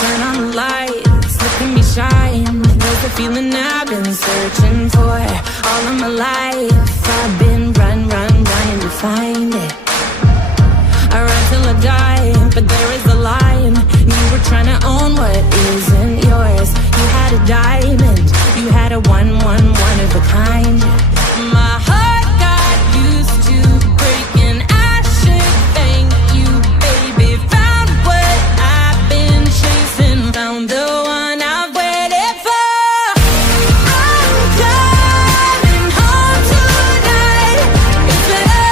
turn on the lights, look at me shine. There's a feeling I've been searching for all of my life. I've been running to find it. I run till I die, but there is a line. You were trying to own what isn't yours. You had a diamond, you had a one of a kind. My heart got used to breaking. I should thank you, baby. Found what I've been chasing, found the one I've waited for. I'm coming home tonight. It's been a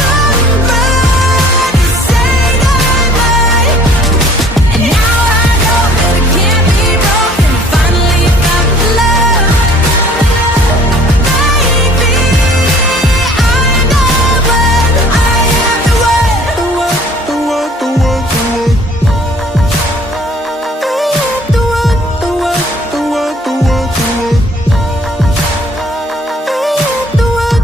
long road to say goodbye, and now I know that it can't be broken. Finally found the love, baby. I'm the one, I am the one, the one, the one, the one, the one. I am the one, the one, the one, the one, the one. I am the one.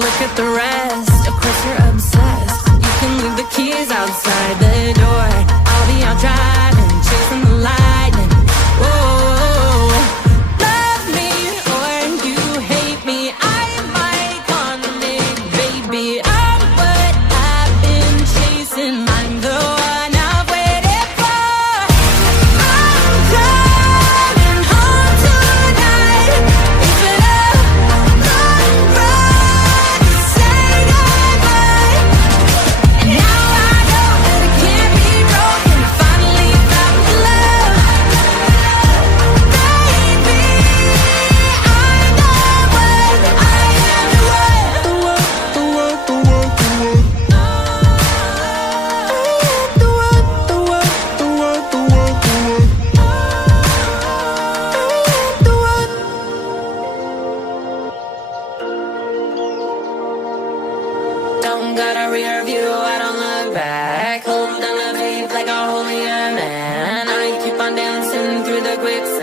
Look at the rest, of course you're obsessed. You can leave the keys outside the door. I'll be out driving, chasing the lightning. Whoa, love me or you hate me, I might wanna make, baby. I'm what I've been chasing. I'm the one I've waited for. I'm coming home tonight. It's been a long road to say goodbye, and now I know that it can't be broken. Finally found the love, baby. I'm the one, I am the one, the one, the one, the one, the one. I am the one, the one, the one, the one, the one. I am the one. Don't got a rear view, I don't look back. Hold down the faith like a holier man. I keep on dancing through the quicksand.